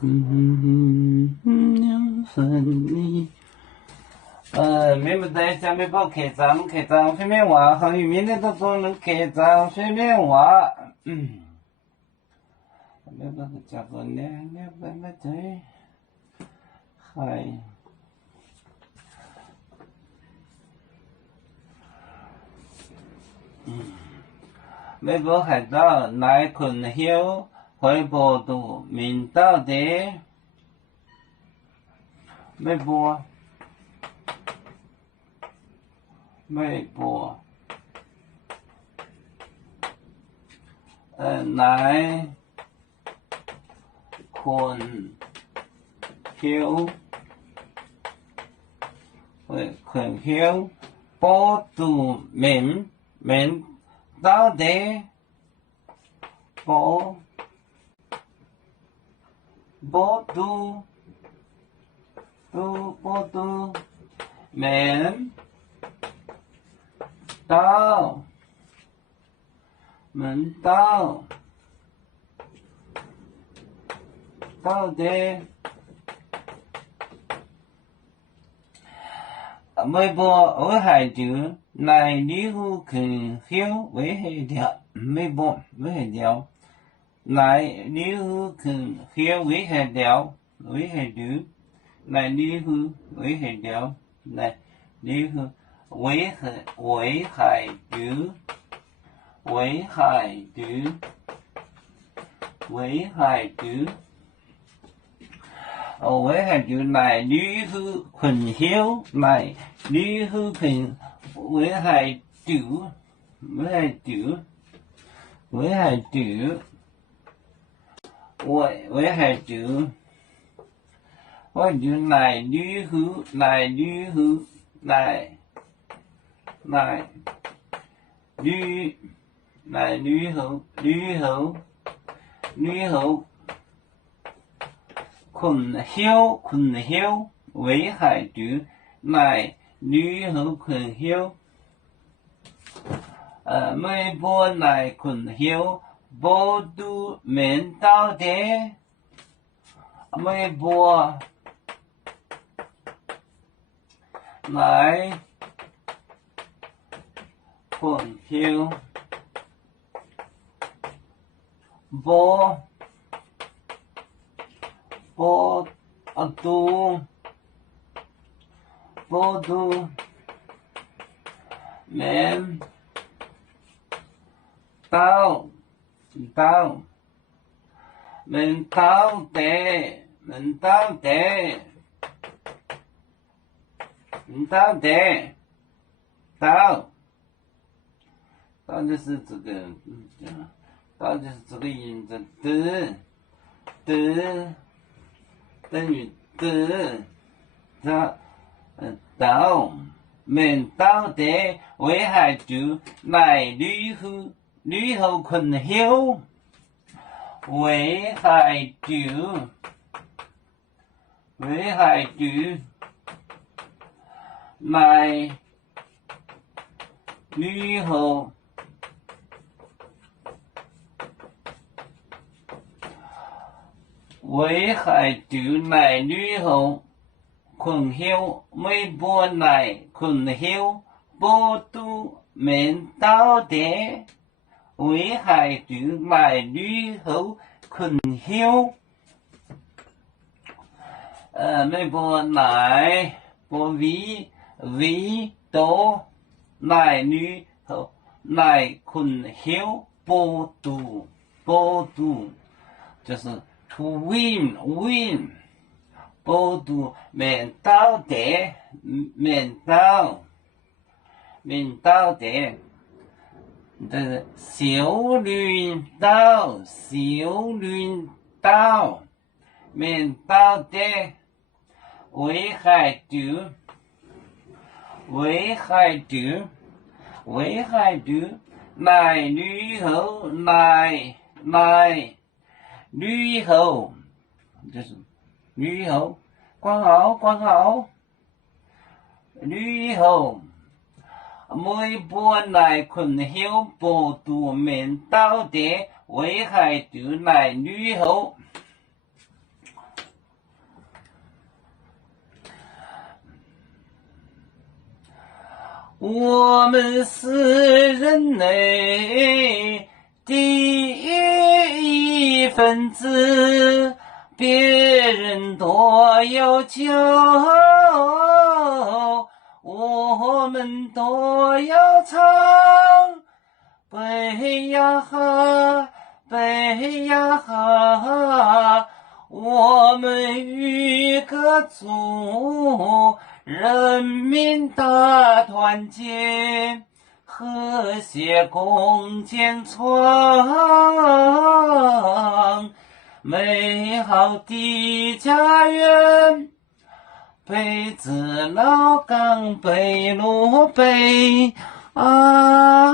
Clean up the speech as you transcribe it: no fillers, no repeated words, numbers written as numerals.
分离。明不在下面报开张，开张睡眠娃，好有明天都总能开张睡眠娃。没办法加个呢，没办法对，嗨。每部海盗来困休，回报度明到的。每部来困休，困休，报度明到的。报度明到的。每部我还就来离户困休为黑条，每部为黑条。来离户困休为黑条，为黑条。来离户为黑条，来离户为海条，为海条，为海条来离户困休，来离户困为海条，为海条。我就来旅游，困休，为海就来旅游困休。每波来困休，波都面到的，每波。来困休，波都面到就是这个，到就是这个音的等于到面到的为海就来旅游困休，为海就来旅游。为海就来旅游困休，每波来困休，波都面到的，为海就来旅游困休。每波来波为多来旅游来困休，波都就是。to win 波都面到的面到的，这是小轮到面到的为海就来旅游旅游就是旅游，关好旅游。每波来困休，波都面到的为海就来旅游。我们是人类第一分子，别人多要求，我们都要唱。北呀哈，北呀哈，我们与各族人民大团结，和谐共建创美好的家园。北自老岗北路北啊。